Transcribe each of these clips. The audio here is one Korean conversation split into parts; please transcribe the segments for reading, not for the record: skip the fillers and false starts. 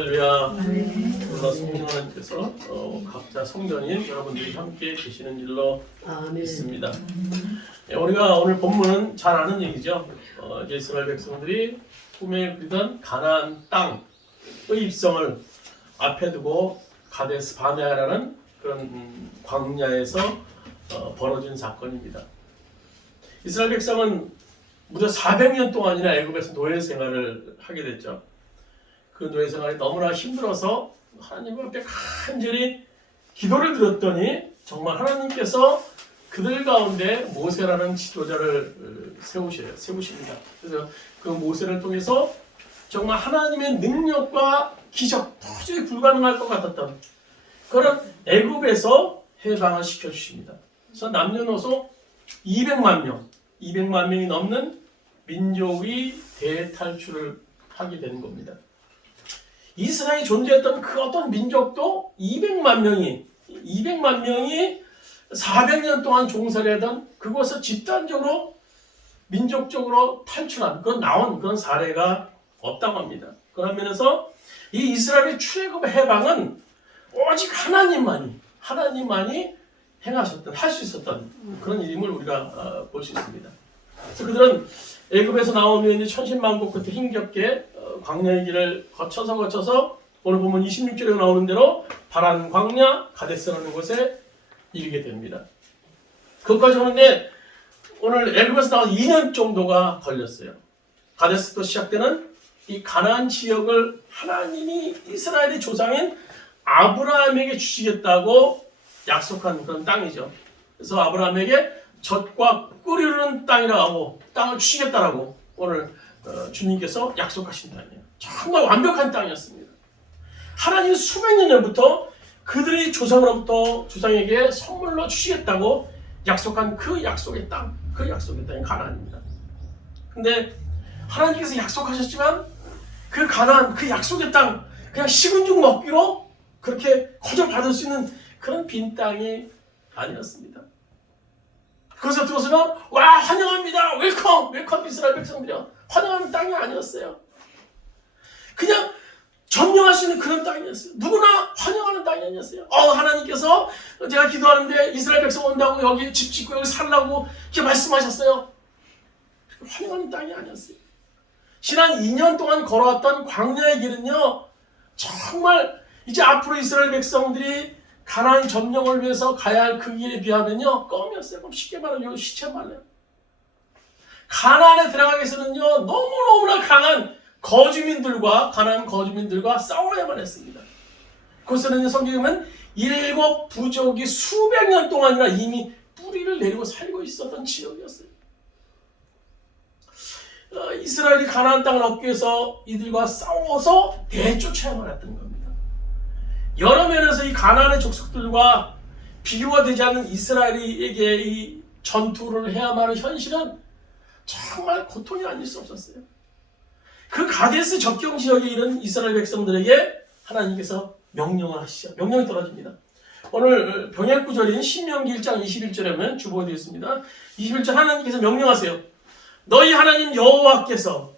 할렐루야. 오늘 성령 하나님께서 각자 성전인 여러분들이 함께 계시는 일로 믿습니다. 우리가 오늘 본문은 잘 아는 얘기죠. 이스라엘 백성들이 꿈에 그리던 가나안 땅의 입성을 앞에 두고 가데스 바네아라는 그런 광야에서 벌어진 사건입니다. 이스라엘 백성은 무려 400년 동안이나 애굽에서 노예 생활을 하게 됐죠. 그 노예 생활이 너무나 힘들어서 하나님 앞에 간절히 기도를 드렸더니 정말 하나님께서 그들 가운데 모세라는 지도자를 세우십니다. 그래서 그 모세를 통해서 정말 하나님의 능력과 기적, 도저히 불가능할 것 같았던 그런 애굽에서 해방을 시켜주십니다. 그래서 남녀노소 200만 명이 넘는 민족이 대탈출을 하게 되는 겁니다. 이 세상에 존재했던 그 어떤 민족도 200만 명이 400년 동안 종살이 하던 그곳에서 집단적으로 민족적으로 탈출한 나온 그런 사례가 없다고 합니다. 그런 면에서 이 이스라엘의 출애굽 해방은 오직 하나님만이 행하셨던, 할 수 있었던 그런 일임을 우리가 볼 수 있습니다. 그래서 그들은 애굽에서 나오면 이제 천신만고 끝에 힘겹게 광야의 길을 거쳐서 오늘 보면 26절에 나오는 대로 바란 광야 가데스라는 곳에 이르게 됩니다. 그것까지 오는데 오늘 애굽에서 나와서 2년 정도가 걸렸어요. 가데스부터 시작되는 이 가나안 지역을 하나님이 이스라엘의 조상인 아브라함에게 주시겠다고 약속한 그런 땅이죠. 그래서 아브라함에게 젖과 꿀이 흐르는 땅이라고 땅을 주시겠다라고 오늘 주님께서 약속하신 땅이에요. 정말 완벽한 땅이었습니다. 하나님이 수백 년 전부터 그들의 조상에게 선물로 주시겠다고 약속한 그 약속의 땅이 가나안입니다. 근데 하나님께서 약속하셨지만 그 가나안, 그 약속의 땅 그냥 식은 죽 먹기로 그렇게 거저받을 수 있는 그런 빈 땅이 아니었습니다. 그것을 들어서는 와 환영합니다. 웰컴 이스라엘 백성들이요. 환영하는 땅이 아니었어요. 그냥 점령할 수 있는 그런 땅이었어요. 누구나 환영하는 땅이 아니었어요. 하나님께서 제가 기도하는데 이스라엘 백성 온다고 여기 집 짓고 여기 살라고 이렇게 말씀하셨어요. 환영하는 땅이 아니었어요. 지난 2년 동안 걸어왔던 광야의 길은요. 정말 이제 앞으로 이스라엘 백성들이 가나안 점령을 위해서 가야 할 그 길에 비하면요. 껌이었어요. 그럼 쉽게 말하면 시체 말이에요. 가나안에 들어가기 위해서는요. 너무너무나 강한 가나안 거주민들과 싸워야만 했습니다. 그것은 성경에 보면 7 부족이 수백 년 동안이나 이미 뿌리를 내리고 살고 있었던 지역이었어요. 이스라엘이 가나안 땅을 얻기 위해서 이들과 싸워서 대쫓아야만 했던 겁니다. 여러 면에서 이 가나안의 족속들과 비교가 되지 않는 이스라엘에게 이 전투를 해야만 하는 현실은 정말 고통이 아닐 수 없었어요. 그 가데스 접경 지역에 이른 이스라엘 백성들에게 하나님께서 명령을 하시죠. 명령이 떨어집니다. 오늘 병약 구절인 신명기 1장 21절에 보면 주보가 되어 있습니다. 21절 하나님께서 명령하세요. 너희 하나님 여호와께서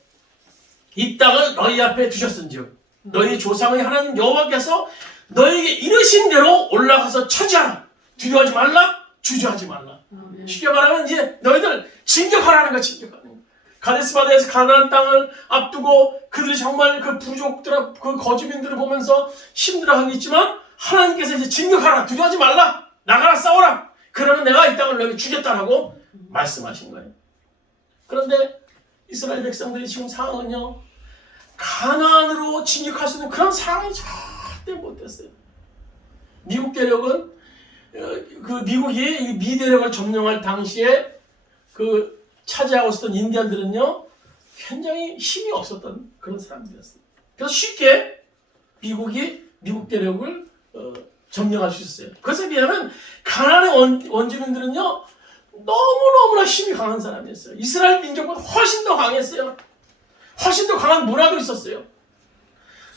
이 땅을 너희 앞에 두셨은즉 너희 조상의 하나님 여호와께서 너희에게 이르신 대로 올라가서 차지하라. 두려워하지 말라. 주저하지 말라. 쉽게 말하면 이제 너희들 진격하라는 거야. 진격하는 거야. 가데스 바네아에서 가나안 땅을 앞두고 그들이 정말 그 부족들, 그 거주민들을 보면서 힘들어하겠지만 하나님께서 이제 진격하라. 두려워하지 말라. 나가라 싸워라. 그러면 내가 이 땅을 너희에게 주겠다라고 말씀하신 거예요. 그런데 이스라엘 백성들이 지금 상황은요. 가나안으로 진격할 수 있는 그런 상황이 절대 못 됐어요. 미국 대륙은 미국이 미 대륙을 점령할 당시에 그 차지하고 있었던 인디언들은요 굉장히 힘이 없었던 그런 사람들이었어요. 그래서 쉽게 미국 대륙을 점령할 수 있었어요. 그것에 비하면 가나안의 원주민들은요 너무너무나 힘이 강한 사람이었어요. 이스라엘 민족보다 훨씬 더 강했어요. 훨씬 더 강한 문화도 있었어요.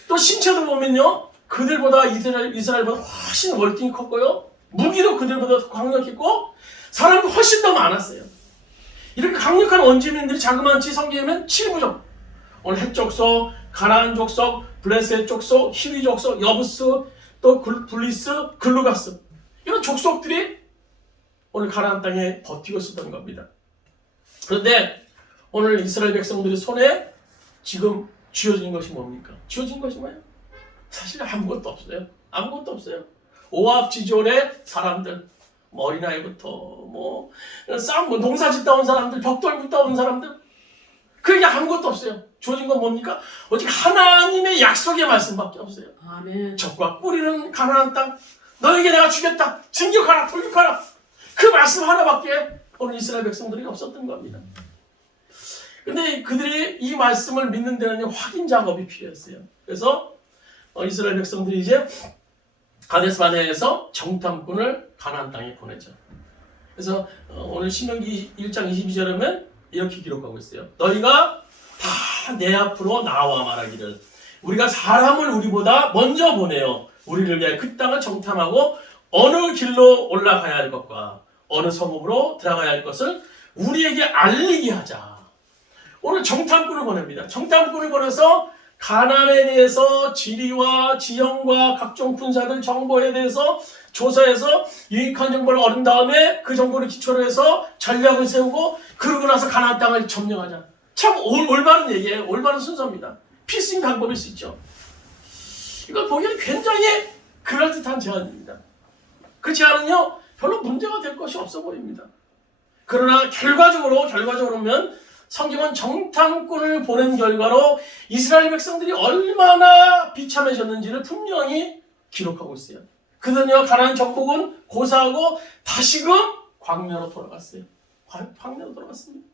또 신체도 보면요 그들보다 이스라엘보다 훨씬 월등히 컸고요. 무기도 그들보다 더 강력했고 사람도 훨씬 더 많았어요. 이렇게 강력한 원주민들이 자그마치 성경에 보면 7부족 오늘 헷 족속, 가나안 족속, 블레셋 족속, 히위 족속, 여부스, 또 블리스, 글루가스 이런 족속들이 오늘 가나안 땅에 버티고 있었던 겁니다. 그런데 오늘 이스라엘 백성들의 손에 지금 쥐어진 것이 뭡니까? 쥐어진 것이 뭐예요? 사실 아무것도 없어요. 아무것도 없어요. 오합지졸의 사람들, 어린아이부터 농사 짓다 온 사람들, 벽돌 굽다 온 사람들, 그게 아무것도 없어요. 주어진 건 뭡니까? 오직 하나님의 약속의 말씀밖에 없어요. 아멘. 적과 꿀이는 가나안 땅, 너에게 내가 주겠다, 진격하라, 돌격하라, 그 말씀 하나밖에 오늘 이스라엘 백성들이 없었던 겁니다. 근데 그들이 이 말씀을 믿는 데는 확인 작업이 필요했어요. 그래서 이스라엘 백성들이 이제 가데스 바네아에서 정탐꾼을 가나안 땅에 보내죠. 그래서 오늘 신명기 1장 22절에는 이렇게 기록하고 있어요. 너희가 다 내 앞으로 나와 말하기를 우리가 사람을 우리보다 먼저 보내어 우리를 위하여 그 땅을 정탐하고 어느 길로 올라가야 할 것과 어느 성읍으로 들어가야 할 것을 우리에게 알리게 하자. 오늘 정탐꾼을 보냅니다. 정탐꾼을 보내서 가나안에 대해서 지리와 지형과 각종 군사들 정보에 대해서 조사해서 유익한 정보를 얻은 다음에 그 정보를 기초로 해서 전략을 세우고 그러고 나서 가나안 땅을 점령하자. 참 올바른 얘기예요. 올바른 순서입니다. 필승 방법일 수 있죠. 이걸 보기에는 굉장히 그럴듯한 제안입니다. 그 제안은요 별로 문제가 될 것이 없어 보입니다. 그러나 결과적으로는 성경은 정탐꾼을 보낸 결과로 이스라엘 백성들이 얼마나 비참해졌는지를 분명히 기록하고 있어요. 그들은요 가나안 정복은 고사하고 다시금 광야로 돌아갔어요. 광야로 돌아갔습니다.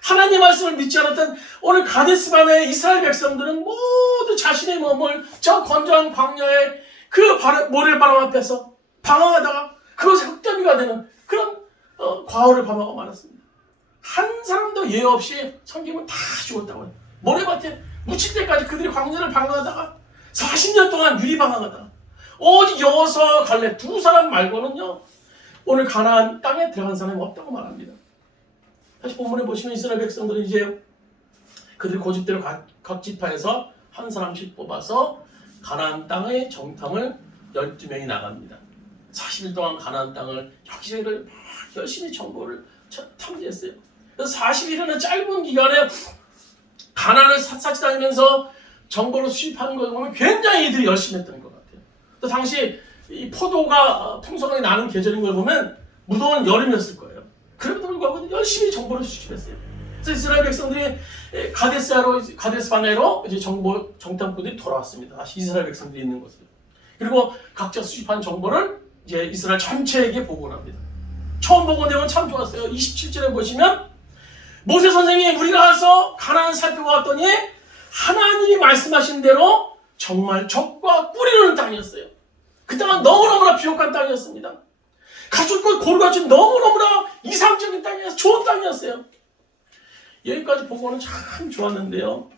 하나님 말씀을 믿지 않았던 오늘 가데스 바네아의 이스라엘 백성들은 모두 자신의 몸을 저 건조한 광야의 그 모래바람 앞에서 방황하다가 그것에 흙더미가 되는 그런 과오를 범하고 말았습니다. 한 사람도 예외 없이 성경은 다 죽었다고 해요. 모래밭에 묻힐 때까지 그들이 광야를 방황하다가 40년 동안 유리방황하다가 오직 여호수아와 갈렙 두 사람 말고는요 오늘 가나안 땅에 들어간 사람이 없다고 말합니다. 다시 본문에 보시면 이스라엘 백성들은 이제 그들이 고집대로 각 지파에서 한 사람씩 뽑아서 가나안 땅의 정탐을 12명이 나갑니다. 40일 동안 가나안 땅을 여기저기를 막 열심히 정보를 탐지했어요. 그래서 40일이라는 짧은 기간에 가나안을 샅샅이 다니면서 정보를 수집하는 걸 보면 굉장히 이들이 열심히 했던 것 같아요. 또 당시 이 포도가 풍성하게 나는 계절인 걸 보면 무더운 여름이었을 거예요. 그럼에도 불구하고 열심히 정보를 수집했어요. 그래서 이스라엘 백성들이 가데스 바네아로 이제 정탐꾼들이 돌아왔습니다. 다시 이스라엘 백성들이 있는 곳으로. 그리고 각자 수집한 정보를 이제 이스라엘 전체에게 보고를 합니다. 처음 보고 내용은 참 좋았어요. 27절에 보시면 모세 선생이 우리가 가서 가나안 살펴고 왔더니 하나님이 말씀하신 대로 정말 적과 꿀이르는 땅이었어요. 그 땅은 너무너무나 비옥한 땅이었습니다. 가축과 고루 갖춘 너무너무나 이상적인 땅이었어요. 좋은 땅이었어요. 여기까지 보고는 참 좋았는데요.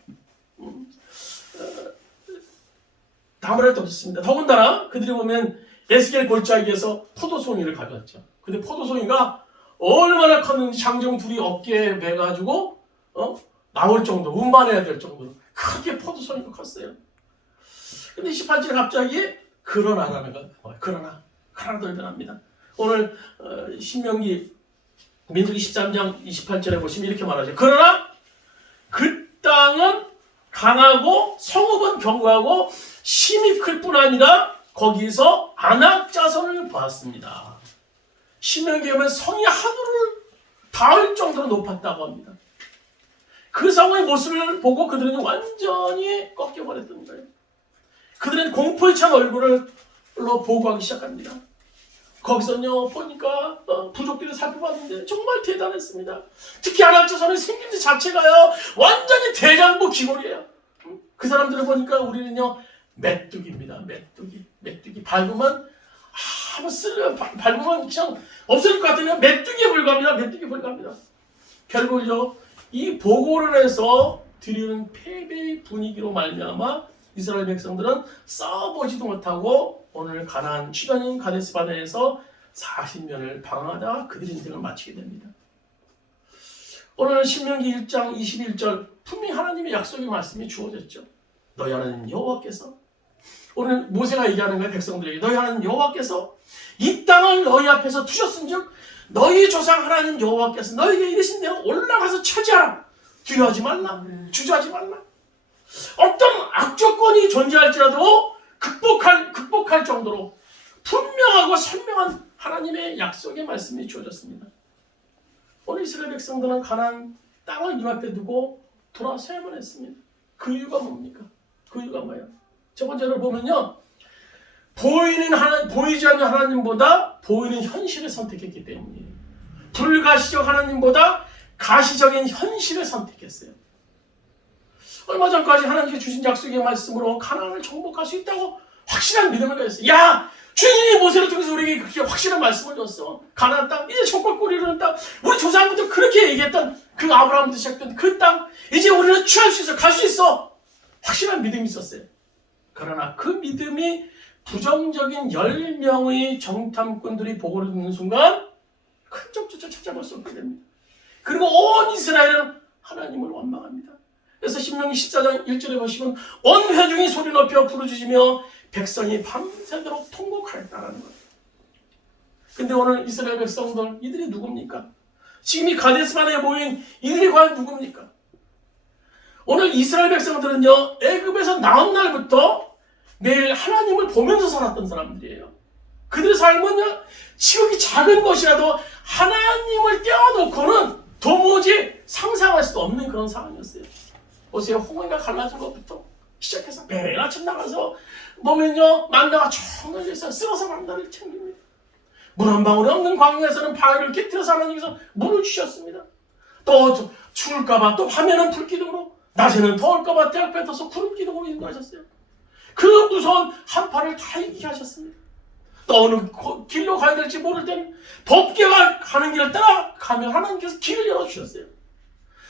다음을 할 데 없었습니다. 더군다나 그들이 보면 에스겔 골짜기에서 포도송이를 가져왔죠. 근데 포도송이가 얼마나 컸는지 장정 둘이 어깨에 매가지고 나올 정도, 운반해야 될 정도로 크게 포도송이가 컸어요. 근데 28절에 갑자기 그러나라는 거, 그러나 돌변합니다. 오늘 신명기 민수기 13장 28절에 보시면 이렇게 말하죠. 그러나 그 땅은 강하고 성읍은 견고하고 심이 클 뿐 아니라 거기서 아낙 자손을 보았습니다. 신명기에 보면 성이 하늘을 닿을 정도로 높았다고 합니다. 그 성의 모습을 보고 그들은 완전히 꺾여버렸던 거예요. 그들은 공포에 찬 얼굴로 보고하기 시작합니다. 거기서는요 보니까 부족들을 살펴봤는데 정말 대단했습니다. 특히 아낙 자손의 생김새 자체가요 완전히 대장부 기골이에요. 그 사람들을 보니까 우리는요 메뚜기입니다. 메뚜기 밟으면 밟으면 그냥 없어질 것 같으면 메뚜기에 불과합니다. 결국은요 이 보고를 해서 드리는 패배의 분위기로 말미암아 이스라엘 백성들은 싸워보지도 못하고 오늘 가나안 주변인 가데스 바네아에서 40년을 방황하다가 그들의 인생을 마치게 됩니다. 오늘 신명기 1장 21절 분명히 하나님의 약속의 말씀이 주어졌죠. 너희 하나님 여호와께서, 오늘 모세가 얘기하는 거예요. 백성들에게 너희 하나님 여호와께서 이 땅을 너희 앞에서 두셨은즉 너희 조상 하나님 여호와께서 너희에게 이르신 대로 올라가서 차지하라. 두려워하지 말라. 주저하지 말라. 어떤 악조건이 존재할지라도 극복할 정도로 분명하고 선명한 하나님의 약속의 말씀이 주어졌습니다. 오늘 이스라엘 백성들은 가나안 땅을 눈앞에 두고 돌아서야만 했습니다. 그 이유가 뭡니까? 그 이유가 뭐예요? 첫 번째로 보면요, 보이지 않는 하나님보다 보이는 현실을 선택했기 때문이에요. 불가시적 하나님보다 가시적인 현실을 선택했어요. 얼마 전까지 하나님께 주신 약속의 말씀으로 가나안을 정복할 수 있다고 확실한 믿음을 가졌어요. 야, 주님이 모세를 통해서 우리에게 그렇게 확실한 말씀을 줬어. 가나안 땅, 이제 적골골이 이루는 땅, 우리 조상부터 그렇게 얘기했던 그 아브라함부터 시작된 그 땅, 이제 우리는 취할 수 있어, 갈 수 있어. 확실한 믿음이 있었어요. 그러나 그 믿음이 부정적인 10명의 정탐꾼들이 보고를 듣는 순간 흔적조차 찾아볼 수 없게 됩니다. 그리고 온 이스라엘은 하나님을 원망합니다. 그래서 신명기 14장 1절에 보시면 온 회중이 소리 높여 부르짖으며 백성이 밤새도록 통곡하였다는 거예요. 근데 오늘 이스라엘 백성들, 이들이 누굽니까? 지금 이 가데스바네에 모인 이들이 과연 누굽니까? 오늘 이스라엘 백성들은요, 애굽에서 나온 날부터 매일 하나님을 보면서 살았던 사람들이에요. 그들의 삶은요, 지극히 작은 것이라도 하나님을 떼어놓고는 도무지 상상할 수도 없는 그런 상황이었어요. 보세요. 홍해가 갈라진 것부터 시작해서 매일 아침 나가서 보면요, 만나가 쭉 널려서 쓸어서 만나를 챙깁니다. 물 한 방울이 없는 광야에서는 바위를 깨뜨려서 하나님께서 물을 주셨습니다. 또 추울까봐 또 밤에는 불기둥으로, 낮에는 더울까봐 떼를 뱉어서 구름기둥으로 인도하셨어요. 그 무서운 한파를 다 이기게 하셨습니다. 또 어느 길로 가야 될지 모를 때는 법궤가 가는 길을 따라가며 하나님께서 길을 열어주셨어요.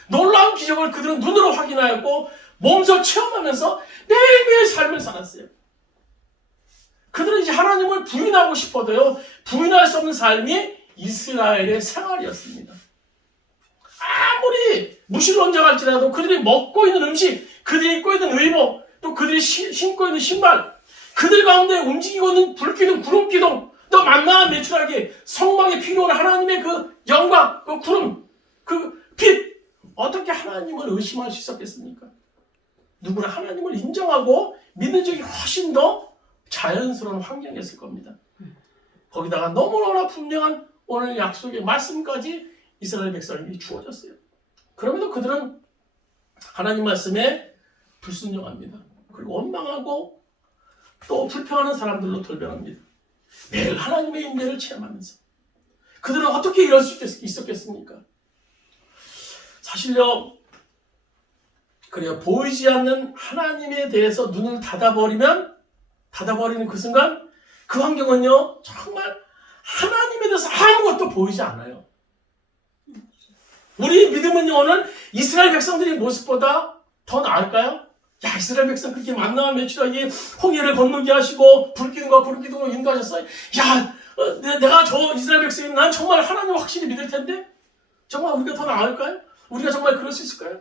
놀라운 기적을 그들은 눈으로 확인하였고 몸소 체험하면서 매일매일 삶을 살았어요. 그들은 이제 하나님을 부인하고 싶어도요, 부인할 수 없는 삶이 이스라엘의 생활이었습니다. 아무리 무신론자갈지라도 그들이 먹고 있는 음식, 그들이 입고 있는 의복, 또 그들이 신고 있는 신발, 그들 가운데 움직이고 있는 불기둥, 구름기둥, 또 만나와 매출하게 성막에 필요한 하나님의 그 영광, 그 구름, 그 빛, 어떻게 하나님을 의심할 수 있었겠습니까? 누구나 하나님을 인정하고 믿는 적이 훨씬 더 자연스러운 환경이었을 겁니다. 거기다가 너무나 분명한 오늘 약속의 말씀까지 이스라엘 백성에게 주어졌어요. 그럼에도 그들은 하나님 말씀에 불순종합니다. 그리고 원망하고 또 불평하는 사람들로 돌변합니다. 매일 하나님의 인내를 체험하면서 그들은 어떻게 이럴 수 있었겠습니까? 사실요, 그래요, 보이지 않는 하나님에 대해서 눈을 닫아버리는 그 순간 그 환경은요, 정말 하나님에 대해서 아무것도 보이지 않아요. 우리 믿음은요, 오늘 이스라엘 백성들의 모습보다 더 나을까요? 야, 이스라엘 백성 그렇게 만나와 매출하게 홍해를 건너게 하시고 불기둥과 구름기둥으로 인도하셨어요. 야, 내가 저 이스라엘 백성이 난 정말 하나님을 확실히 믿을 텐데 정말 우리가 더 나을까요? 우리가 정말 그럴 수 있을까요?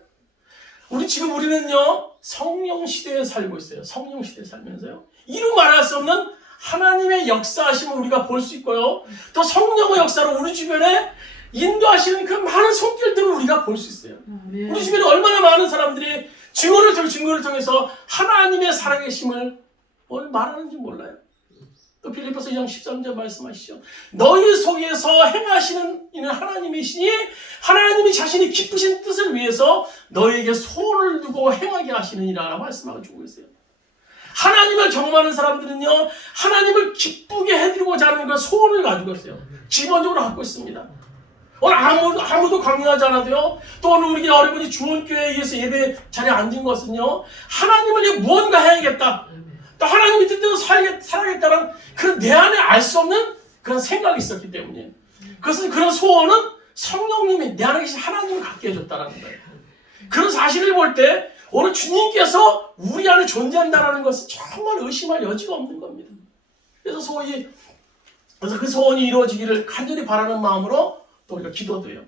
우리는요, 성령 시대에 살고 있어요. 성령 시대에 살면서요, 이루 말할 수 없는 하나님의 역사하심을 우리가 볼 수 있고요, 또 성령의 역사로 우리 주변에 인도하시는 그 많은 손길들을 우리가 볼 수 있어요. 우리 주변에 얼마나 많은 사람들이 증거를 통해서 하나님의 살아계심을 오늘 말하는지 몰라요. 또 빌립보서 2장 13절 말씀하시죠. 너희 속에서 행하시는 이는 하나님이시니 하나님이 자신이 기쁘신 뜻을 위해서 너희에게 소원을 두고 행하게 하시느니라 말씀하고 주고 있어요. 하나님을 경험하는 사람들은요, 하나님을 기쁘게 해드리고자 하는 그 소원을 가지고 있어요. 기본적으로 갖고 있습니다. 오늘 아무도 강요하지 않아도요, 또 오늘 우리 여러분이 주원교회에서 예배 자리에 앉은 것은요, 하나님을 위해 무언가 해야겠다, 또 하나님의 뜻대로 살아야겠다는 그런 내 안에 알 수 없는 그런 생각이 있었기 때문에, 그런 소원은 성령님이 내 안에 계신 하나님을 갖게 해줬다는 거예요. 그런 사실을 볼 때 오늘 주님께서 우리 안에 존재한다는 것은 정말 의심할 여지가 없는 겁니다. 그래서 그 소원이 이루어지기를 간절히 바라는 마음으로 또 우리가 기도도 해요.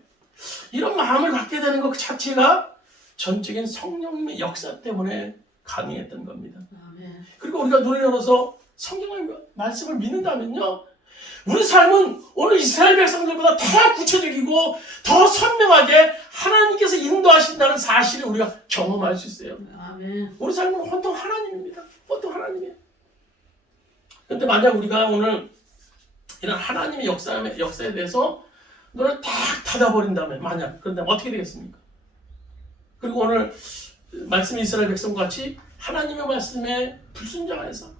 이런 마음을 갖게 되는 것 자체가 전적인 성령님의 역사 때문에 가능했던 겁니다. 아멘. 그리고 우리가 눈을 열어서 성경의 말씀을 믿는다면요, 우리 삶은 오늘 이스라엘 백성들보다 더 구체적이고 더 선명하게 하나님께서 인도하신다는 사실을 우리가 경험할 수 있어요. 아멘. 우리 삶은 온통 하나님입니다. 온통 하나님이에요. 그런데 만약 우리가 오늘 이런 하나님의 역사에 대해서 눈을 딱 닫아버린다면, 만약 그런다면 어떻게 되겠습니까? 그리고 오늘 말씀 이스라엘 백성과 같이 하나님의 말씀에 불순종해서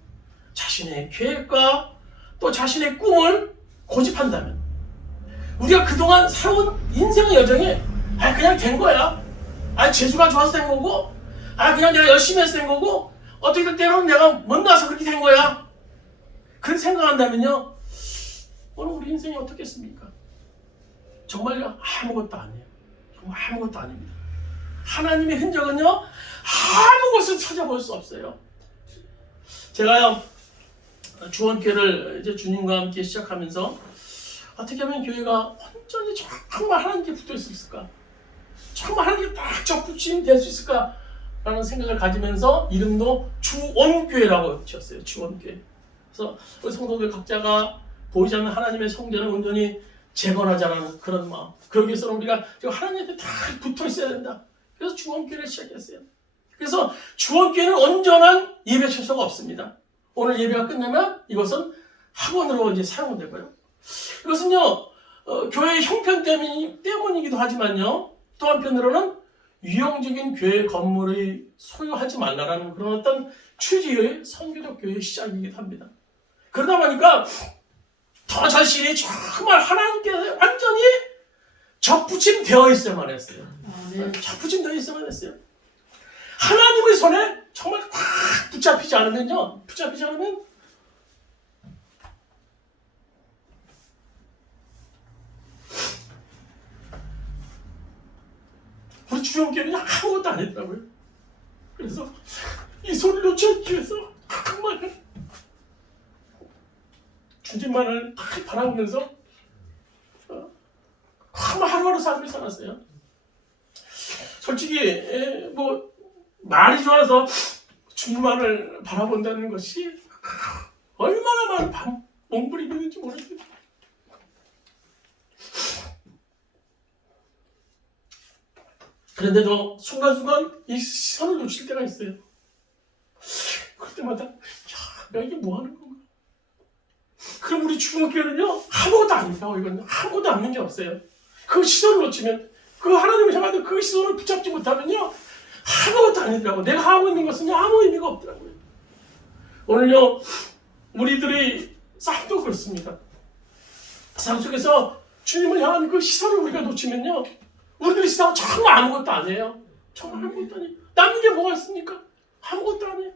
자신의 계획과 또 자신의 꿈을 고집한다면, 우리가 그동안 살아온 인생의 여정에 그냥 된 거야, 재수가 좋아서 된 거고, 그냥 내가 열심히 해서 된 거고, 어떻게 될 때는 내가 못나서 그렇게 된 거야, 그렇게 생각한다면요, 오늘 우리 인생이 어떻겠습니까? 정말요, 아무것도 아니에요. 정말 아무것도 아닙니다. 하나님의 흔적은요, 아무 곳을 찾아볼 수 없어요. 제가요, 주원교회를 이제 주님과 함께 시작하면서 어떻게 하면 교회가 완전히 정말 하나님께 붙어 있을까? 정말 하나님께 딱 접붙임 될 수 있을까? 라는 생각을 가지면서 이름도 주원교회라고 지었어요. 주원교회. 그래서 우리 성도들 각자가 보이지 않는 하나님의 성전을 온전히 재건하자는 그런 마음. 그러기 위해서는 우리가 하나님한테 다 붙어 있어야 된다. 그래서 주원교회를 시작했어요. 그래서 주원교회는 온전한 예배 처소가 없습니다. 오늘 예배가 끝나면 이것은 학원으로 이제 사용되고요. 이것은요, 교회의 형편 때문이기도 하지만요, 또 한편으로는 유형적인 교회 건물을 소유하지 말라라는 그런 어떤 취지의 선교적 교회의 시작이기도 합니다. 그러다 보니까 더 자신이 정말 하나님께 완전히 접붙임되어 있어야만 했어요. 접붙임되어 있어야만 했어요. 하나님의 손에 정말 확 붙잡히지 않으면 우리 주영교회는 아무것도 안 했더라고요. 그래서 이 손을 놓치기 위해서 정말 주님만을 바라보면서 하루하루 삶을 살았어요. 솔직히 말이 좋아서 주님만을 바라본다는 것이 얼마나 많은 몸부림이 있는지 모르겠어요. 그런데도 순간순간 이 시선을 놓칠 때가 있어요. 그럴 때마다 내가 이게 뭐 하는 건가? 그럼 우리 주원교회는요, 아무것도 아닙니다. 이건 아무것도 남는 게 없어요. 그 시선을 놓치면, 그 하나님을 향하는 그 시선을 붙잡지 못하면요, 아무것도 아니더라고요. 내가 하고 있는 것은 아무 의미가 없더라고요. 오늘요, 우리들의 삶도 그렇습니다. 삶 속에서 주님을 향한 그 시선을 우리가 놓치면요, 우리들의 시선은 정말 아무것도 아니에요. 정말 아무것도 아니에요. 남는 게 뭐가 있습니까? 아무것도 아니에요.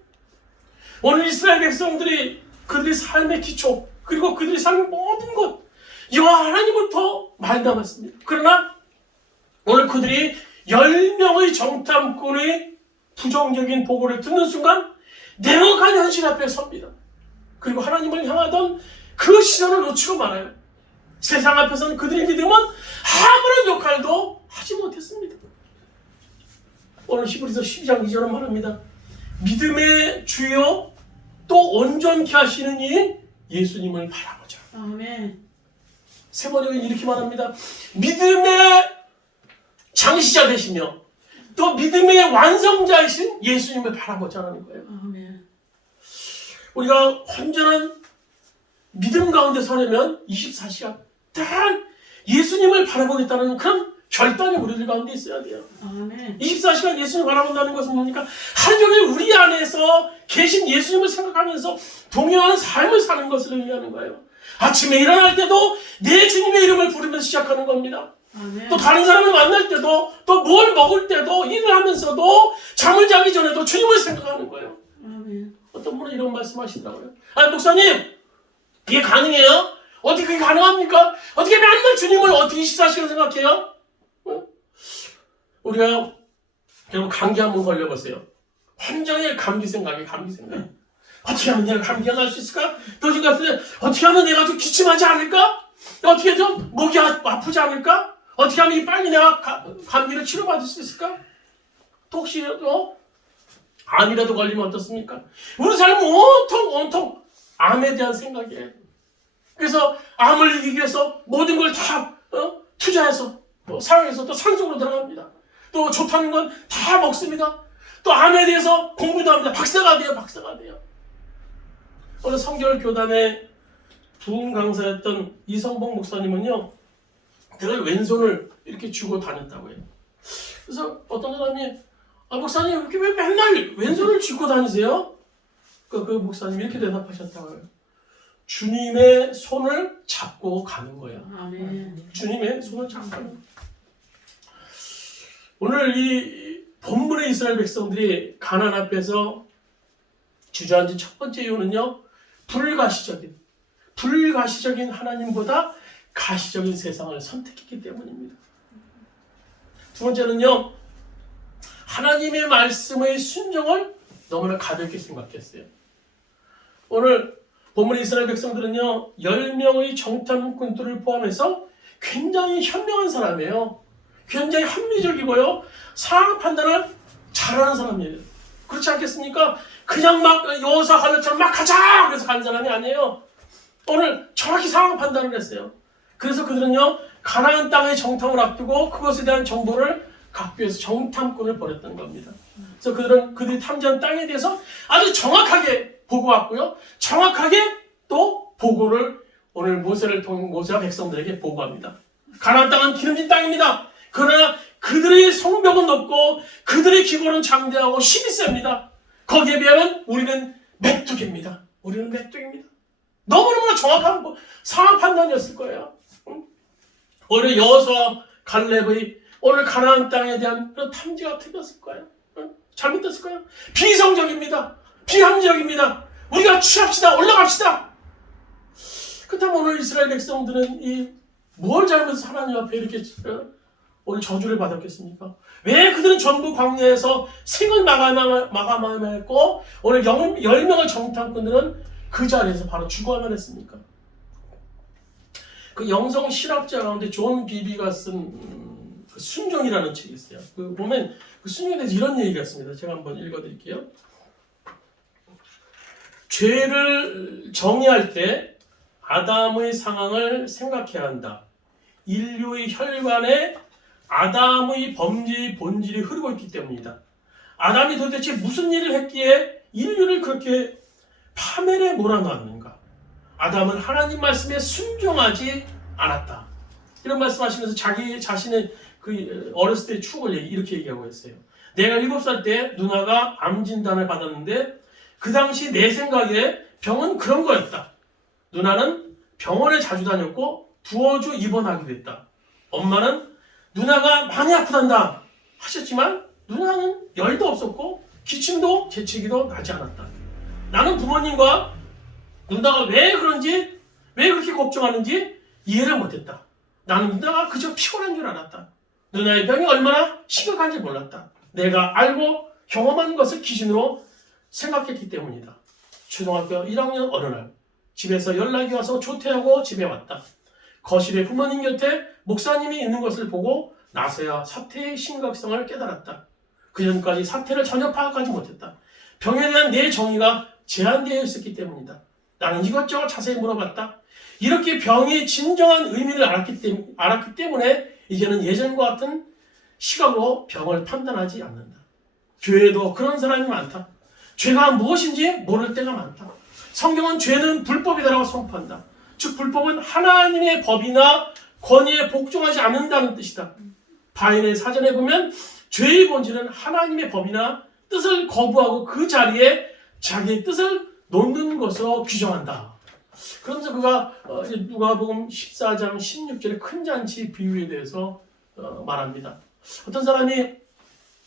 오늘 이스라엘 백성들이 그들의 삶의 기초, 그리고 그들의 삶의 모든 것, 여호와 하나님부터 말담았습니다. 그러나 오늘 그들이 10명의 정탐꾼의 부정적인 보고를 듣는 순간 냉혹한 현실 앞에 섭니다. 그리고 하나님을 향하던 그 시선을 놓치고 말아요. 세상 앞에서는 그들의 믿음은 아무런 역할도 하지 못했습니다. 오늘 히브리서 12장 2절은 말합니다. 믿음의 주요 또 온전케 하시는 이인 예수님을 바라보자. 아멘. 세 번역은 이렇게 말합니다. 믿음의 장시자 되시며 또 믿음의 완성자이신 예수님을 바라보자는 거예요. 아멘. 우리가 온전한 믿음 가운데 서려면 24시간 딱 예수님을 바라보겠다는 그런 결단이 우리들 가운데 있어야 돼요. 아멘. 24시간 예수님을 바라본다는 것은 뭡니까? 하루 종일 우리 안에서 계신 예수님을 생각하면서 동요하는 삶을 사는 것을 의미하는 거예요. 아침에 일어날 때도 내 주님의 이름을 부르면서 시작하는 겁니다. 아멘. 또 다른 사람을 만날 때도, 또 뭘 먹을 때도, 일을 하면서도, 잠을 자기 전에도 주님을 생각하는 거예요. 아멘. 어떤 분은 이런 말씀 하시더라고요. 목사님, 이게 가능해요? 어떻게 그게 가능합니까? 어떻게 맨날 주님을 어떻게 24시간 생각해요? 우리가 결국 감기 한번 걸려보세요. 온종일 감기 생각에. 어떻게 하면 내가 감기가 날 수 있을까? 요즘 같은 때 어떻게 하면 내가 좀 기침하지 않을까? 어떻게 좀 목이 아프지 않을까? 어떻게 하면 빨리 내가 감기를 치료받을 수 있을까? 또 혹시 암이라도 걸리면 어떻습니까? 우리 삶은 온통 암에 대한 생각이에요. 그래서 암을 이기기 위해서 모든 걸 다 투자해서 사용해서 또 산속으로 들어갑니다. 또 좋다는 건 다 먹습니다. 또 암에 대해서 공부도 합니다. 박사가 돼요. 오늘 성결교단의 부흥 강사였던 이성봉 목사님은요, 늘 왼손을 이렇게 쥐고 다녔다고 해요. 그래서 어떤 사람이, 목사님, 이렇게 왜 맨날 왼손을 쥐고 다니세요? 그 목사님이 이렇게 대답하셨다고 해요. 주님의 손을 잡고 가는 거예요. 아멘. 주님의 손을 잡고 가는 거예요. 오늘 이 본문의 이스라엘 백성들이 가나안 앞에서 주저앉은 첫 번째 이유는요, 불가시적인 하나님보다 가시적인 세상을 선택했기 때문입니다. 두 번째는요, 하나님의 말씀의 순종을 너무나 가볍게 생각했어요. 오늘 본문 이스라엘 백성들은요, 10명의 정탐꾼들을 포함해서 굉장히 현명한 사람이에요. 굉장히 합리적이고요, 상황 판단을 잘하는 사람이에요. 그렇지 않겠습니까? 그냥 막 여호수아 갈렙처럼 막 가자! 그래서 간 사람이 아니에요. 오늘 정확히 상황 판단을 했어요. 그래서 그들은요, 가나안 땅의 정탐을 앞두고 그것에 대한 정보를 갖기 위해서 정탐꾼을 보냈던 겁니다. 그래서 그들이 탐지한 땅에 대해서 아주 정확하게 보고왔고요, 정확하게 또 보고를 오늘 모세와 백성들에게 보고합니다. 가나안 땅은 기름진 땅입니다. 그러나 그들의 성벽은 높고 그들의 기골은 장대하고 힘이 셉니다. 거기에 비하면 우리는 메뚜기입니다. 너무너무 정확한 상황 판단이었을 거예요. 오히려 여호수아 갈렙의 오늘 가나안 땅에 대한 그런 탐지가 틀렸을 거예요. 잘못됐을 거예요. 비성적입니다. 비합리적입니다. 우리가 취합시다. 올라갑시다. 그렇다면 오늘 이스라엘 백성들은 뭘 잘못해서 하나님 앞에 이렇게 오늘 저주를 받았겠습니까? 왜 그들은 전부 광야에서 생을 마감하였고 오늘 10명의 정탐꾼들은 그 자리에서 바로 죽어야만 했습니까? 그 영성 실학자 가운데 존 비비가 쓴 그 순종이라는 책이 있어요. 그 보면 그 순종에 대해서 이런 얘기가 있습니다. 제가 한번 읽어드릴게요. 죄를 정의할 때 아담의 상황을 생각해야 한다. 인류의 혈관에 아담의 범죄의 본질이 흐르고 있기 때문이다. 아담이 도대체 무슨 일을 했기에 인류를 그렇게 파멸에 몰아넣었는가? 아담은 하나님 말씀에 순종하지 않았다. 이런 말씀하시면서 자기 자신의 그 어렸을 때의 추억을 이렇게 얘기하고 있어요. 내가 7살 때 누나가 암 진단을 받았는데 그 당시 내 생각에 병은 그런 거였다. 누나는 병원에 자주 다녔고 두어 주 입원하게 됐다. 엄마는 누나가 많이 아프단다 하셨지만 누나는 열도 없었고 기침도 재채기도 나지 않았다. 나는 부모님과 누나가 왜 그렇게 걱정하는지 이해를 못했다. 나는 누나가 그저 피곤한 줄 알았다. 누나의 병이 얼마나 심각한지 몰랐다. 내가 알고 경험한 것을 기준으로 생각했기 때문이다. 초등학교 1학년 어느 날 집에서 연락이 와서 조퇴하고 집에 왔다. 거실에 부모님 곁에 목사님이 있는 것을 보고 나서야 사태의 심각성을 깨달았다. 그전까지 사태를 전혀 파악하지 못했다. 병에 대한 내 정의가 제한되어 있었기 때문이다. 나는 이것저것 자세히 물어봤다. 이렇게 병의 진정한 의미를 알았기 때문에 이제는 예전과 같은 시각으로 병을 판단하지 않는다. 교회에도 그런 사람이 많다. 죄가 무엇인지 모를 때가 많다. 성경은 죄는 불법이다라고 선포한다. 즉 불법은 하나님의 법이나 권위에 복종하지 않는다는 뜻이다. 바인의 사전에 보면 죄의 본질은 하나님의 법이나 뜻을 거부하고 그 자리에 자기의 뜻을 놓는 것으로 규정한다. 그러면서 그가 누가복음 14장 16절의 큰 잔치 비유에 대해서 말합니다. 어떤 사람이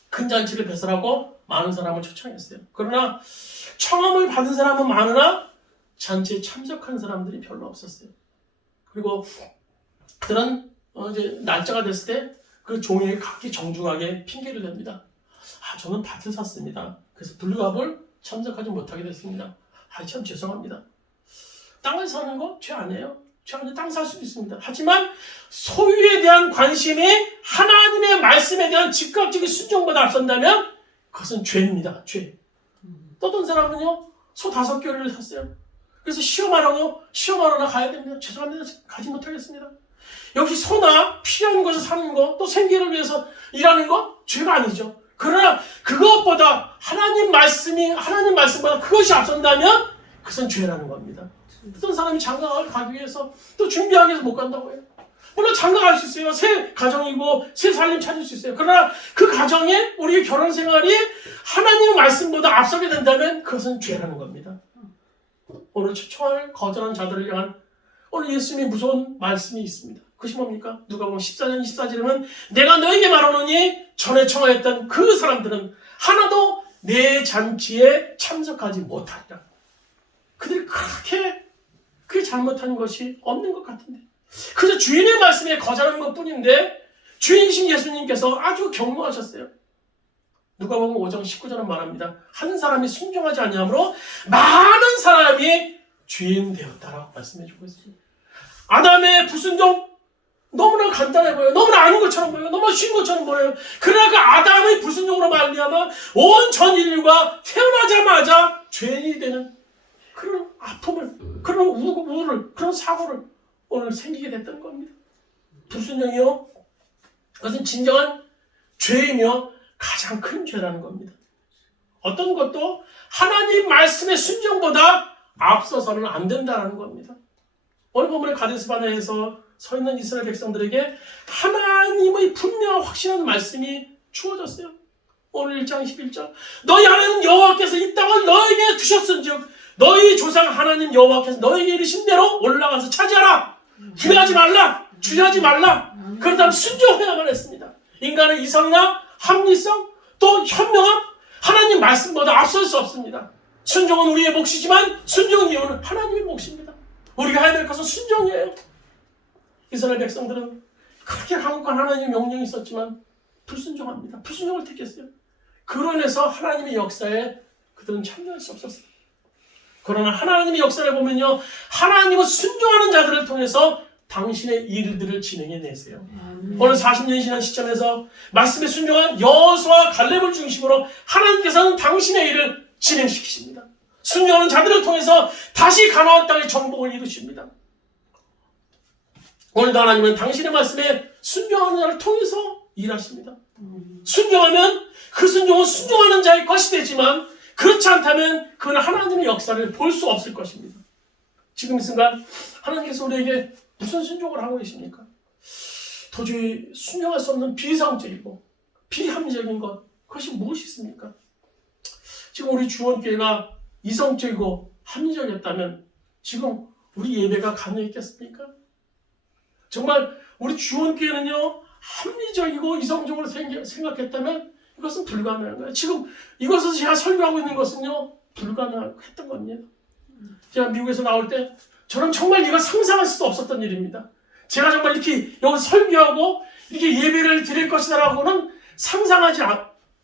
큰 잔치를 배설하고 많은 사람을 초청했어요. 그러나 청함을 받은 사람은 많으나 잔치에 참석한 사람들이 별로 없었어요. 그리고 그들은 이제 날짜가 됐을 때 그 종에게 각기 정중하게 핑계를 댑니다. 저는 밭을 샀습니다. 그래서 불갑을 참석하지 못하게 됐습니다. 참 죄송합니다. 땅을 사는 거 죄 아니에요. 죄 아니에요. 땅 살 수도 있습니다. 하지만 소유에 대한 관심이 하나님의 말씀에 대한 즉각적인 순종보다 앞선다면 그것은 죄입니다. 죄. 어떤 사람은요, 소 5개를 샀어요. 그래서 시험하러 가야 됩니다. 죄송합니다. 가지 못하겠습니다. 역시 소나 필요한 것을 사는 것, 또 생계를 위해서 일하는 것, 죄가 아니죠. 그러나 그것보다 하나님 말씀보다 그것이 앞선다면 그것은 죄라는 겁니다. 어떤 사람이 장가를 가기 위해서 또 준비하기 위해서 못 간다고 해요. 물론 장가 갈 수 있어요. 새 가정이고 새 삶을 찾을 수 있어요. 그러나 그 가정에 우리의 결혼 생활이 하나님 말씀보다 앞서게 된다면 그것은 죄라는 겁니다. 오늘 초청을 거절한 자들을 향한 오늘 예수님의 무서운 말씀이 있습니다. 그것이 뭡니까? 누가복음 14장 24절에는 내가 너에게 말하노니 전에 청하였던 그 사람들은 하나도 내 잔치에 참석하지 못하리라. 그들이 그렇게 잘못한 것이 없는 것 같은데 그저 주인의 말씀에 거절한 것뿐인데 주인이신 예수님께서 아주 경고하셨어요. 누가복음 5장 19절은 말합니다. 한 사람이 순종하지 아니하므로 많은 사람이 죄인 되었다라고 말씀해주고 있습니다. 아담의 불순종 너무나 간단해 보여요. 너무나 아는 것처럼 보여요. 너무나 쉬운 것처럼 보여요. 그러나 그 아담의 불순종으로 말미암아 온 전 인류가 태어나자마자 죄인이 되는 그런 아픔을, 그런 우울을, 그런 사고를 오늘 생기게 됐던 겁니다. 불순종이요, 그것은 진정한 죄이며 가장 큰 죄라는 겁니다. 어떤 것도 하나님 말씀의 순종보다 앞서서는 안 된다는 겁니다. 오늘 본문의 가데스바네에서 서 있는 이스라엘 백성들에게 하나님의 분명한 확실한 말씀이 주어졌어요. 오늘 1장 11절 너희 하나님 여호와께서 이 땅을 너에게 두셨은즉 너희 조상 하나님 여호와께서 너에게 이르신 대로 올라가서 차지하라. 주의하지 말라. 주의하지 말라. 그렇다면 순종해야만 했습니다. 인간의 이성이나 합리성 또 현명함 하나님 말씀보다 앞설 수 없습니다. 순종은 우리의 몫이지만 순종 이유는 하나님의 몫입니다. 우리가 해야 될 것은 순종이에요. 이스라엘 백성들은 그렇게 강력한 하나님의 명령이 있었지만 불순종합니다. 불순종을 택했어요. 그로 인해서 하나님의 역사에 그들은 참여할 수 없었어요. 그러나 하나님의 역사를 보면요, 하나님은 순종하는 자들을 통해서 당신의 일들을 진행해내세요. 오늘 40년 지난 시점에서 말씀에 순종한 여호수아와 갈렙을 중심으로 하나님께서는 당신의 일을 진행시키십니다. 순종하는 자들을 통해서 다시 가나안 땅의 정복을 이루십니다. 오늘도 하나님은 당신의 말씀에 순종하는 자를 통해서 일하십니다. 순종하면 그 순종은 순종하는 자의 것이 되지만 그렇지 않다면 그는 하나님의 역사를 볼 수 없을 것입니다. 지금 이 순간 하나님께서 우리에게 무슨 순종을 하고 계십니까? 도저히 순종할 수 없는 비상적이고 비합리적인 것, 그것이 무엇이 있습니까? 지금 우리 주원교회가 이성적이고 합리적이었다면 지금 우리 예배가 가능했겠습니까? 정말 우리 주원교회는요, 합리적이고 이성적으로 생각했다면 이것은 불가능한 거예요. 지금 이것을 제가 설교하고 있는 것은요, 불가능했던 겁니다. 제가 미국에서 나올 때 저는 정말 이거 상상할 수도 없었던 일입니다. 제가 정말 이렇게 여기서 설교하고 이렇게 예배를 드릴 것이다라고는 상상하지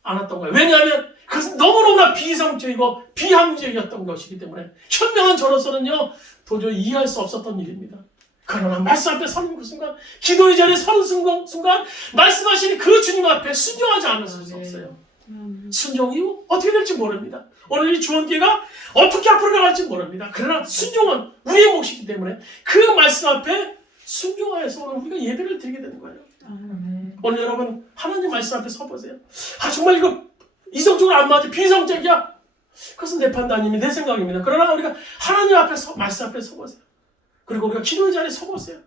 않았던 거예요. 왜냐하면 그것은 너무너무나 비이성적이고 비합리적이었던 것이기 때문에 현명한 저로서는요, 도저히 이해할 수 없었던 일입니다. 그러나 말씀 앞에 서는 그 순간, 기도의 자리에 서는 순간 말씀하시는 그 주님 앞에 순종하지 않을 수 없어요. 순종 이후 어떻게 될지 모릅니다. 오늘 이 주원교회가 어떻게 앞으로 나갈지 모릅니다. 그러나 순종은 우리의 몫이기 때문에 그 말씀 앞에 순종하여서 오늘 우리가 예배를 드리게 되는 거예요. 오늘 여러분 하나님 말씀 앞에 서보세요. 정말 이거 이성적으로 안 맞아, 비이성적이야, 그것은 내 판단입니다. 내 생각입니다. 그러나 우리가 하나님 앞에 말씀 앞에 서보세요. 그리고 우리가 기도의 자리에 서보세요.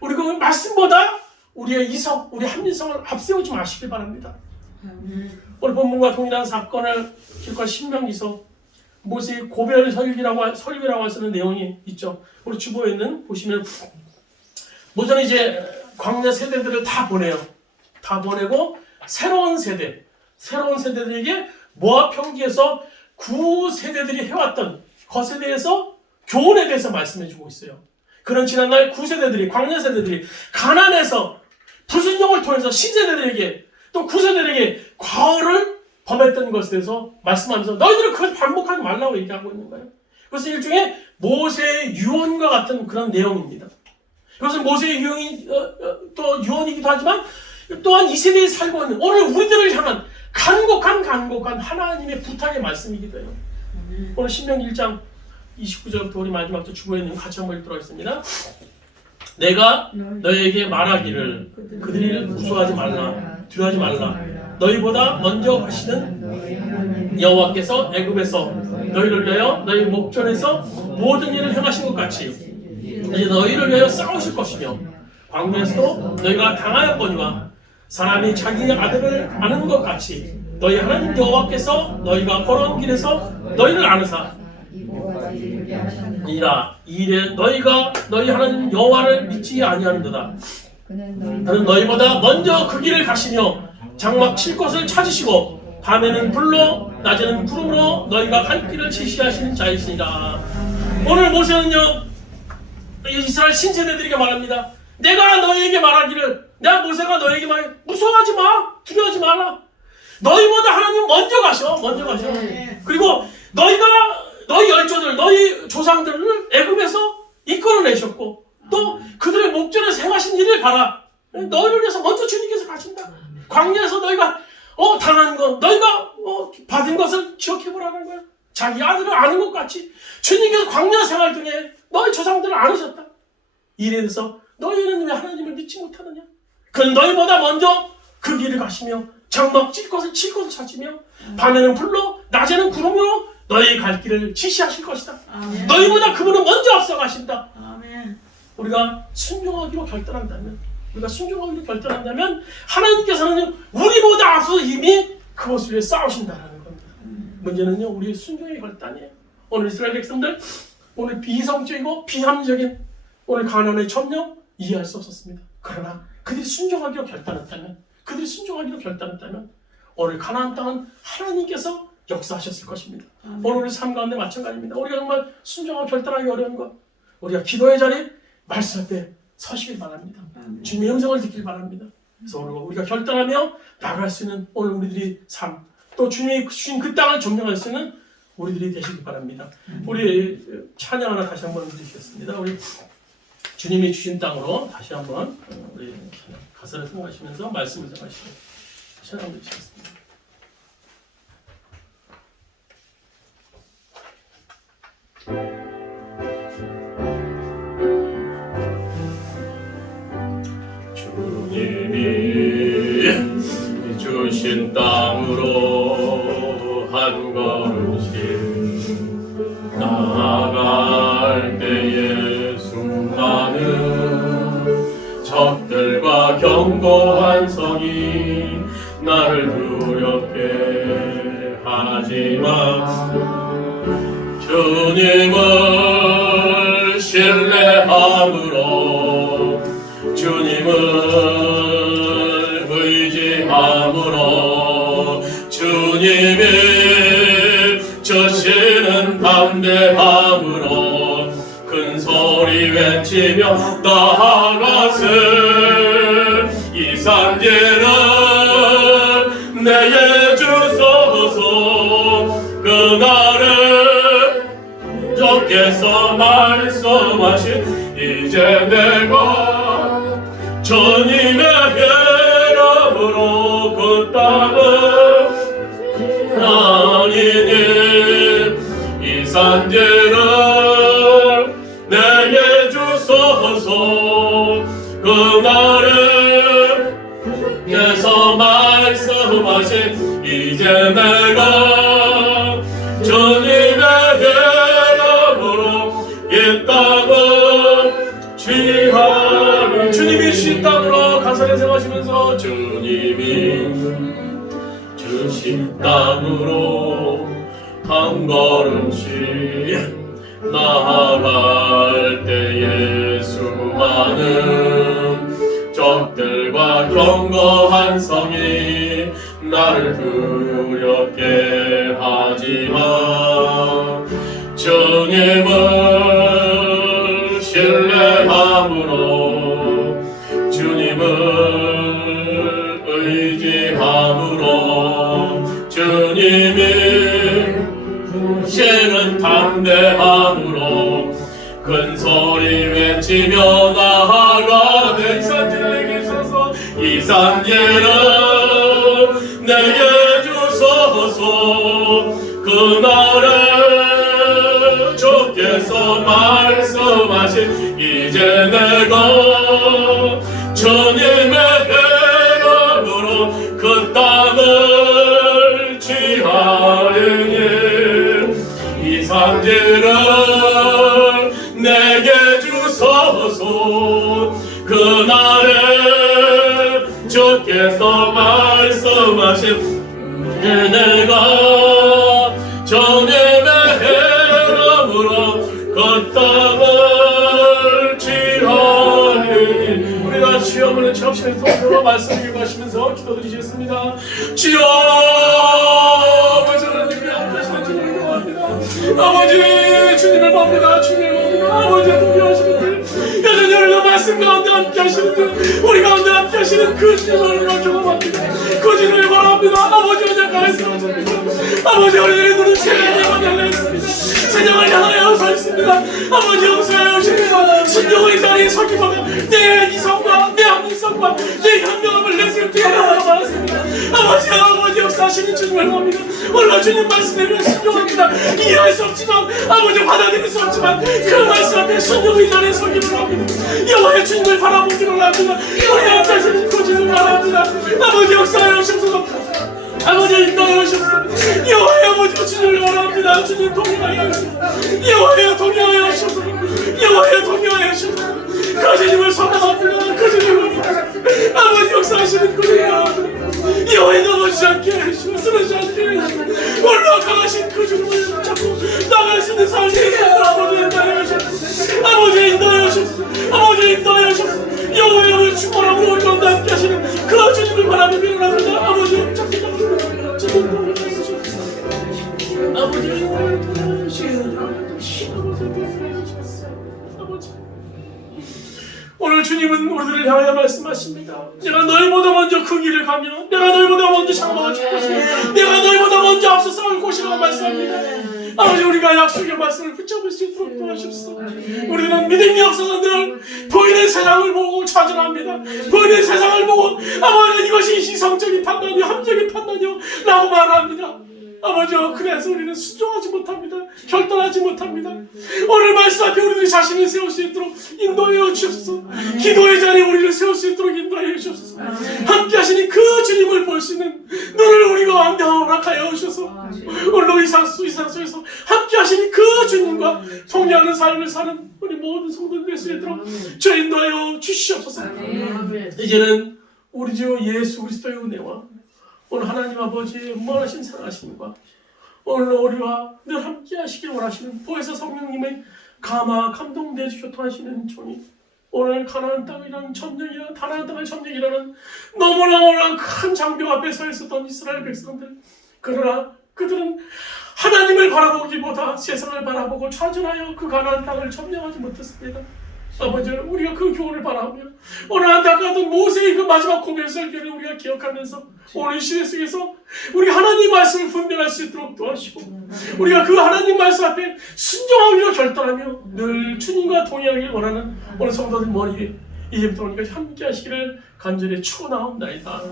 우리가 말씀보다 우리의 이성, 우리 합리성을 앞세우지 마시길 바랍니다. 오늘 본문과 동일한 사건을 기록한 신명기서 모세의 고별 설교라고 쓰는 내용이 있죠. 우리 주보에 있는 보시면 모세는 이제 광야 세대들을 다 보내요. 다 보내고 새로운 세대들에게 모압 평지에서 구세대들이 해왔던 것에 대해서 교훈에 대해서 말씀해주고 있어요. 그런 지난날 구세대들이, 광야 세대들이 가나안에서 불순종을 통해서 신세대들에게 또 구세대들에게 과오를 범했던 것에 대해서 말씀하면서 너희들은 그걸 반복하지 말라고 얘기하고 있는 거예요. 그것은 일종의 모세의 유언과 같은 그런 내용입니다. 그것은 모세의 유언이 또 유언이기도 하지만 또한 이 세대에 살고 있는 오늘 우리들을 향한 간곡한 하나님의 부탁의 말씀이기도 해요. 오늘 신명기 1장 29절부터 우리 마지막부터 주보에는 같이 한번 읽도록 하겠습니다. 내가 너희에게 말하기를 그들을 무서워하지 말라, 두려워하지 말라. 너희보다 먼저 가시는 여호와께서 애굽에서 너희를 위하여 너희 목전에서 모든 일을 행하신 것 같이 이제 너희를 위하여 싸우실 것이며 광야에서도 너희가 당하였거니와 사람이 자기 아들을 아는 것 같이 너희 하나님 여호와께서 너희가 걸어온 길에서 너희를 아느사 이라 이래 너희가 너희 하나님 여호와를 믿지 아니하는도다. 그는 너희보다 먼저 그 길을 가시며 장막 칠 것을 찾으시고 밤에는 불로 낮에는 구름으로 너희가 갈 길을 지시하시는 자이시니라. 오늘 모세는요 이스라엘 신세대들에게 말합니다. 내가 너희에게 말하기를 내가 모세가 너희에게 말해 무서워하지 마, 두려워하지 말라. 너희보다 하나님 먼저 가셔. 그리고 너희 열조들, 너희 조상들을 애굽에서 이끌어내셨고 또 그들의 목전에서 행하신 일을 봐라. 너희를 위해서 먼저 주님께서 가신다. 광야에서 너희가 당한 것, 너희가 받은 것을 기억해보라는 거야. 자기 아들을 아는 것 같이 주님께서 광야 생활 중에 너희 조상들을 아으셨다. 이래 돼서 너희는 왜 하나님을 믿지 못하느냐? 그는 너희보다 먼저 그 길을 가시며 장막 칠 것을 찾으며 밤에는 불로 낮에는 구름으로 너희 갈 길을 지시하실 것이다. 아멘. 너희보다 그분은 먼저 앞서 가신다. 아멘. 우리가 순종하기로 결단한다면 하나님께서는 우리보다 앞서 이미 그것을 위해 싸우신다는 겁니다. 문제는요 우리의 순종의 결단이에요. 오늘 이스라엘 백성들 오늘 비이성적이고 비합리적인 오늘 가나안의 점령 이해할 수 없었습니다. 그러나 그들이 순종하기로 결단했다면 오늘 가나안 땅은 하나님께서 역사하셨을 것입니다. 오늘 우리 삶 가운데 마찬가지입니다. 우리가 정말 순종하고 결단하기 어려운 것, 우리가 기도의 자리에 말씀 앞에 서시길 바랍니다. 주님의 음성을 듣길 바랍니다. 그래서 오늘 우리가 결단하며 나아갈 수 있는 오늘 우리들이 삶, 또 주님이 주신 그 땅을 점령할 수 있는 우리들이 되시길 바랍니다. 우리 찬양 하나 다시 한번 드리겠습니다. 우리 주님이 주신 땅으로 다시 한번 우리 가사를 생각하시면서 말씀을 생각하시고 찬양 드리시겠습니다. 주님이 주신 땅으로 한 걸음씩 나아갈 때에 수많은 적들과 견고한 성이 나를 두렵게 하지만 주님을 신뢰함으로 주님을 의지함으로 주님이 저시는 담대함으로 큰 소리 외치며 나아가세 이 산지를 내게 주소서 그날에 주께서 말씀하신 이제 내가 주님의 이름으로 그 땅을 아니니 이 산지를 내게 주소서 그날에 주께서 말씀하신 이제 내가 주님의 이름으로 이 땅을 취하리 주님이 주신 땅으로 가사를 생각하시면서 주님이 주신 땅으로 한 걸음씩 나아갈 때에 수많은 적들과 견고한 성이 나를 두렵게 하지만 주님을 신뢰함으로 주님을 의지함으로 주님이 주시는 담대함으로 큰 소리 외치며 나아가는 산지를 내게 주소서 이 산지를 내게 주소서 그날에 주께서 말씀하신 이제 내가 주님의 이름으로 그 땅을 취하리니 이 산지를 내게 주소서. 그날에 주께서 말씀하신 이제 내가 주님의 이름으로 그 땅을 취하리니. 우리가 주여 문을 취합시면서 통으로 말씀을 읽으시면서 기도드리겠습니다. 주여 아버지 하나님의 앞에서 주님을 구합니다. 아버지 주님을 봅니다. 주님을 봅니다. 아버지 동의하시는 분 여전히 우리가 말씀 가운데 함께 하시는 분 우리 가운데 함께 하시는 그 주님을 우리가 경험합니다. 그 주님을 바랍니다. 아버지 언약 말씀하십니다. 아버지 우리들의 눈은 세상을 향하여 있습니다. 세상을 향하여 서 있습니다. 아버지 용서하여 주십시오. 순종의 자리에 서기보다 내 이성과 내 합리성과 내 현명함을 내세우기 바랍니다. 아버지 역사하시는 주님을 봅니다. 물론 주님 말씀에 순종합니다. 이해할 수 없지만 아버지 받아들일 수 없지만 그 말씀 앞에 순종의 자리에 서기를 합니다. 여호와의 주님을 바라보기를 합니다. 우리 역사하시는 그 주님을 바랍니다. 아버지 역사하여 주옵소서. 아버지 인도하여 주옵소서. 여호와의 아버지 주님을 바랍니다. 주님 동행하여 주옵소서. 여호와의 동행하여 주옵소서. 여호와의 동행하여 주옵소서. 그 주님을 선망합니다. 그 주님을 바랍니다. 아버지 역사하시는 그 주님을 바랍니다. 여호와의 넘어지지 않게 해주시고 쓰러지지 않게 해주시고 올라가신 그 주님을 잡고 나갈 수 있는 삶이 있습니다. 아버지 인도하여 주옵소서. 아버지 인도하여 주옵소서. 아버지 인도하여 주옵소서. 여호와의 축복으로 우리 가운데 함께 하시는 그 주님을 바라보기를 합니다. 아버지 잡기가 오늘 주님은 우리들을 향하여 말씀하십니다. 내가 너희보다 먼저 그 길을 가며 내가 너희보다 먼저 장막을 칠 것이며 내가 너희보다 먼저 앞서 싸울 것이라고 말씀합니다. 아버지 우리가 약속의 말씀을 붙잡을 수 있도록 도와주십시오. 우리는 믿음이 없어서 늘 보이는 세상을 보고 좌절합니다. 보이는 세상을 보고 아버지 이것이 이성적인 판단이요 함정의 판단이요 라고 말합니다. 아버지 그래서 우리는 순종하지 못합니다. 결단하지 못합니다. 오늘 말씀 앞에 우리들이 자신을 세울 수 있도록 인도하여 주옵소서. 기도의 자리에 우리를 세울 수 있도록 인도하여 주옵소서. 함께 하시는 그 주님을 볼 수 있는 눈을 우리가 완벽하게 허락하여 주셔서 오늘 이 상소에서 함께 하시는 그 주님과 통일하는 삶을 사는 우리 모든 성도들 될 수 있도록 주 인도하여 주시옵소서. 이제는 우리 주 예수 그리스도의 은혜와 오늘 하나님 아버지의 무한하신 사랑하심과 오늘 우리와 늘 함께 하시길 원하시는 보혜사 성령님의 감동되어 교통하시는 종이 오늘 가나안 땅이라는 점령이라는 가나안 땅의 점령이라는 너무나 큰 장벽 앞에 서 있었던 이스라엘 백성들 그러나 그들은 하나님을 바라보기보다 세상을 바라보고 좌절하여 그 가나안 땅을 점령하지 못했습니다. 아버지 우리가 그 교훈을 바라며 오늘 안타까웠던 모세의 그 마지막 고백 설교를 우리가 기억하면서 오늘 시대 속에서 우리 하나님 말씀을 분별할 수 있도록 도와주시고 우리가 그 하나님 말씀 앞에 순종하기로 결단하며 늘 주님과 동행하길 원하는 오늘 성도들 머리에 이제부터 오늘까지 함께 하시기를 간절히 축원하옵나이다.